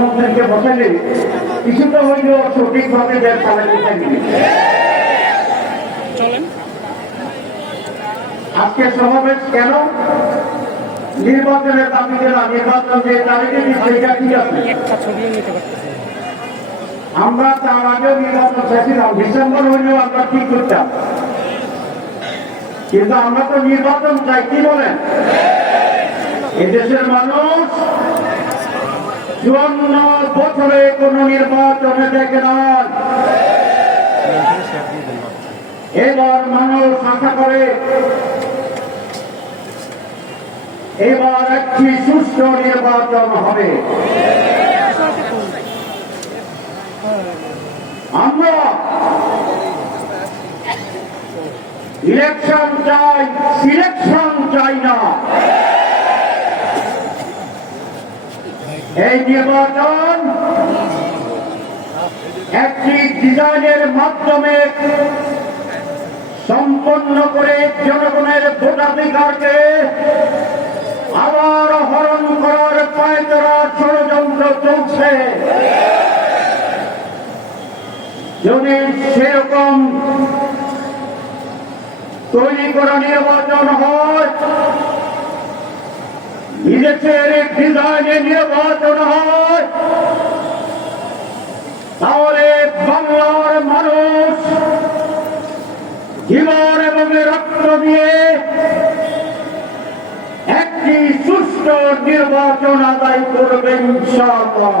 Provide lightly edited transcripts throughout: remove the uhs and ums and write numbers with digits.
বসালে কিছুটা হইলেও সঠিকভাবে দেশ চালাতে থাকবে। আজকে সমাবেশ কেন? নির্বাচনের দাবিতে না, নির্বাচন যে তারিখে দিচ্ছে এটা ঠিক আছে। আমরা তার আগেও নির্বাচন চাইছিলাম, ডিসেম্বর হইলেও আমরা ঠিক করতাম, কিন্তু আমরা তো নির্বাচন চাই। কি বলেন? এদেশের মানুষ 54 বছরে কোন নির্বাচনে দেখে না। এবার মানুষ আশা করে এবার একটি সুষ্ঠু নির্বাচন হবে। আমরা ইলেকশন চাই, সিলেকশন চাই না। এই নির্বাচন একটি ডিজাইনের মাধ্যমে সম্পন্ন করে জনগণের ভোটাধিকারকে আবার হরণ করার পায়তারা ষড়যন্ত্র চলছে। যদি সেরকম তৈরি করা নির্বাচন হয়, বিদেশের ডিজাইনে নির্বাচন হয়, তাহলে বাংলার মানুষ জীবন এবং রক্ত দিয়ে একটি সুষ্ঠু নির্বাচন আদায় করবে ইনশাআল্লাহ।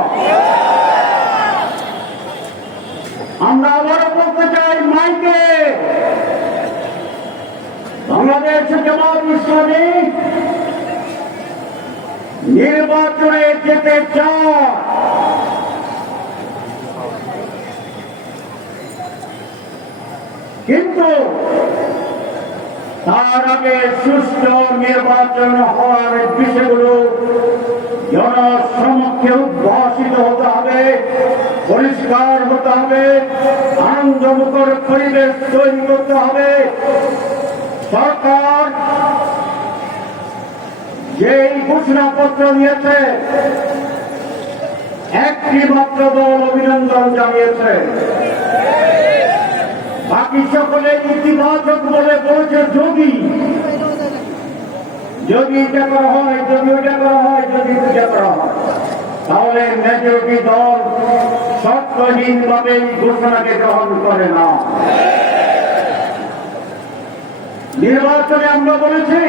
আমরা আবারও বলতে চাই মাইকে, বাংলাদেশ জামাত ইসলামী নির্বাচনে যেতে চায়, কিন্তু তার আগে সুষ্ঠু নির্বাচন হওয়ার বিষয়গুলো জনসমক্ষে উদ্ভাসিত হতে হবে, পরিষ্কার হতে হবে, আনন্দমুখর পরিবেশ তৈরি করতে হবে। সরকার যেই ঘোষণাপত্র নিয়েছে, একটি মাত্র দল অভিনন্দন জানিয়েছে, বাকি সকলে ইতিবাচক বলে বলেছে যদি এটা করা হয়, যদি ওটা করা হয়, যদি এটা করা হয়, তাহলে মেজরিটি দল শর্তহীনভাবে এই ঘোষণাকে গ্রহণ করে না। নির্বাচনে আমরা বলেছি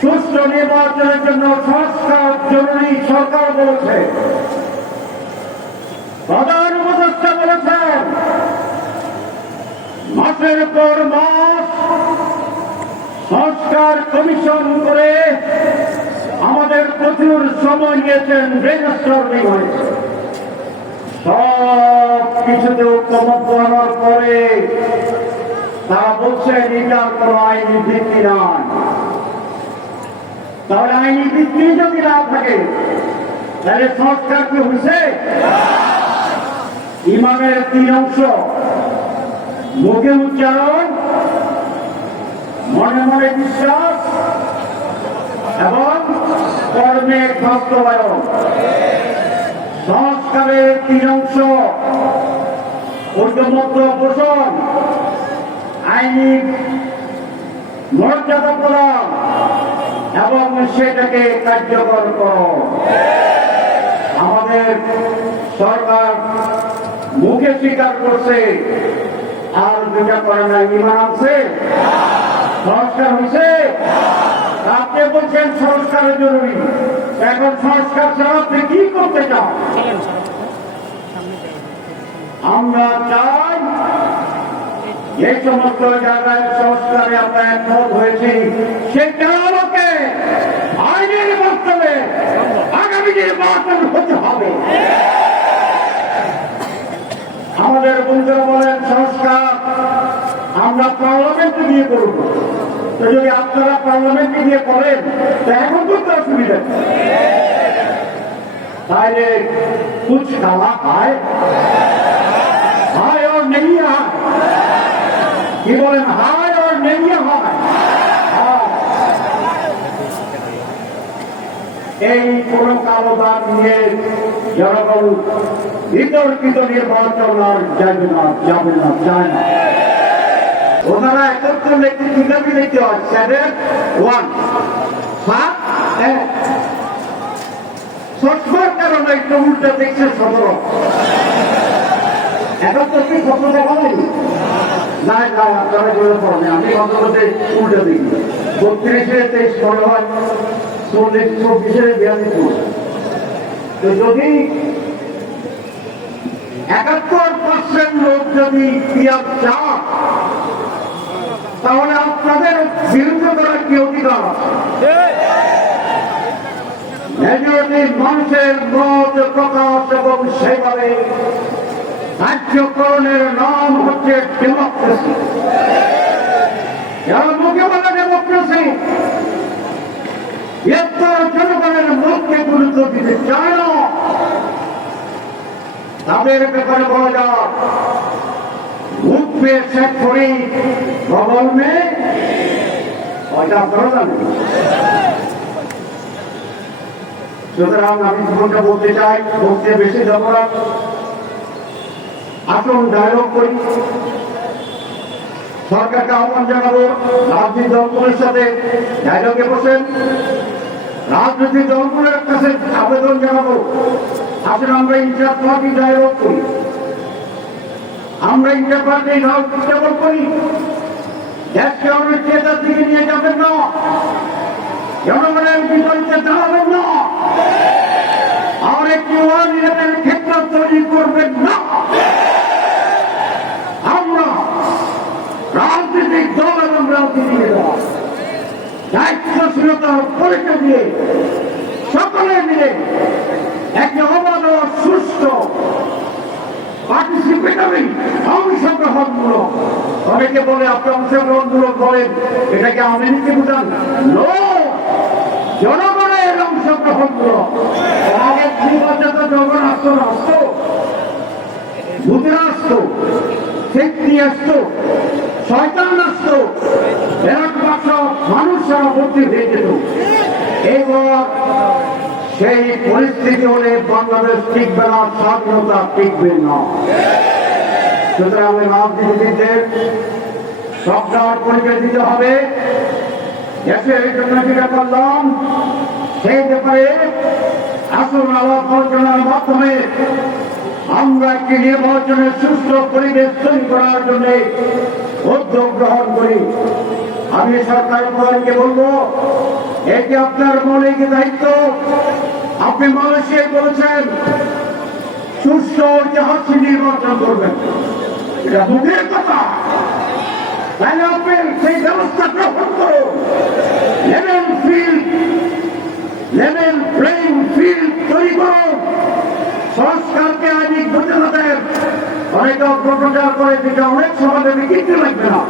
সুষ্ঠু নির্বাচনের জন্য সংস্কার জরুরি। সরকার বলেছে, প্রধান উপদেষ্টা বলেছেন, মাসের পর মাস সংস্কার কমিশন করে আমাদের প্রচুর সময় নিয়েছেন, ব্রেনস্টর্মিং হয়েছে। সব কিছুতে ঐক্যমত হওয়ার পরে তারা বলছেন এটার কোন আইনি ভিত্তি নাই। তাহলে আইনি ভিত্তি যদি না থাকে তাহলে সংস্কার কি হয়েছে? ইমানের 3 অংশ, মুখে উচ্চারণ, মনে মনে বিশ্বাস এবং কর্মে বাস্তবায়ন। সংস্কারের 3 অংশ, ঐক্যমত্য পোষণ, আইনি মর্যাদা প্রদান এবং সেটাকে কার্যকর করো। আমাদের সরকার মুখে স্বীকার করছে, আর যেটা করে না। ইমান আছে, সংস্কার হয়েছে। আপনি বলছেন সংস্কারের জরুরি, এখন সংস্কার ছাড়া আপনি কি করতে চান? আমরা চাই এই সমস্ত জায়গায় সংস্কারে আমরা একমত হয়েছি, সেটা আমাকে আইনের মাধ্যমে আগামী নির্বাচন হতে হবে। আমাদের বন্ধুরা বলেন সংস্কার আমরা পার্লামেন্টে দিয়ে করব, তো যদি আপনারা পার্লামেন্টে দিয়ে করেন তো এখন করতে অসুবিধা, তাহলে কুছ খাওয়া হয় আর নেই হয়। কি বলেন? হায় আর নেই হয়। এই কোন কালো দাগ নিয়ে জনগণ বিতর্কিত নির্বাচন আর যাবে না চায় না। ওনারা একত্র লিখতে কিভাবে লিখতে হয় 7-1 সচ্ছর কারণে একটু উল্টা দেখছে 17 এখন তো কি স্বপ্ন দেখা নেই না আপনারা করে পড়েন আমি অন্তর্গতে উল্টা দেখি 32-23 মনে হয় 40-24 তো যদি 71% লোক যদি পিয়াজ চান তাহলে আপনাদের বিরুদ্ধে করার কি অধিকার আছে? মেজরিটি মানুষের মত প্রকাশ এবং সেভাবে কার্যকরণের নাম হচ্ছে ডেমোক্রেসি। যারা মুখে বলে ডেমোক্রেসি এরপর জনগণের মুখকে গুরুত্ব দিতে চায় না, তাদের ব্যাপারে বলা যায় মুখ পেয়ে শেখ করি বগল মে আপনারা জানেন। সুতরাং আমি জীবনটা বলতে চাই, বলতে বেশি যাব না, আসুন ডায়লগ করি। সরকারকে আহ্বান জানাবো রাজনৈতিক দলগুলোর সাথে ডায়লগে বসেন, রাজনৈতিক দলগুলোর কাছে আবেদন জানাবো আসলে আমরা ইন্টার পার্টি ডায়লগ করি, আমরা ইন্টার পার্টি ডায়লগ করি। দেশকে অনিশ্চয়তার দিকে নিয়ে যাবেন না, জনগণের বিপরীতে দাঁড়াবেন না, আর একটি অনিরাপের ক্ষেত্র তৈরি করবেন না। আমরা রাজনৈতিক দল এবং রাজনীতিক দল দায়িত্বশীলতার পরিচয় দিয়ে সকলে মিলে একটি অবাধ ও সুস্থ পার্টিসিপেটরি অংশগ্রহণমূলক, অনেকে বলে আপনি অংশগ্রহণমূলক বলেন, এটাকে আমেরিকা বুঝান? জনগণের অংশগ্রহণমূলক। আগে নির্বাচন জনগণ আসতো না, আসতো ভূতেরা আসতো, শক্তি আসতো, শয়তান আসতো, ব্যালট বাক্স মানুষ সারা ভর্তি হয়ে যেত। এবার সেই পরিস্থিতি হলে বাংলাদেশ টিকবে না, স্বাধীনতা টিকবে না। সুতরাং রাজনীতিবিদদের সবটার পরিচয় দিতে হবে। দেশের জন্য যেটা করলাম সেই ব্যাপারে আসল আলাপ আলোচনার মাধ্যমে আমরা একটি নির্বাচনের সুস্থ পরিবেশ তৈরি করার জন্য উদ্যোগ গ্রহণ করি। আমি সরকার প্রধানকে বলবো, এটি আপনার মৌলিক দায়িত্ব। আপনি মালয়েশিয়ায় বলেছেন সুস্থ ঐতিহাসিক নির্বাচন করবেন, এটা মুখের কথা, তাহলে আপনি সেই ব্যবস্থা গ্রহণ করুন। লেভেল প্লেইং ফিল্ড তৈরি করুন। সংস্কারকে আইনি বুঝে দেন, অনেকে অপপ্রচার করে যেটা অনেক সমাজে কিনতে লাগবে না।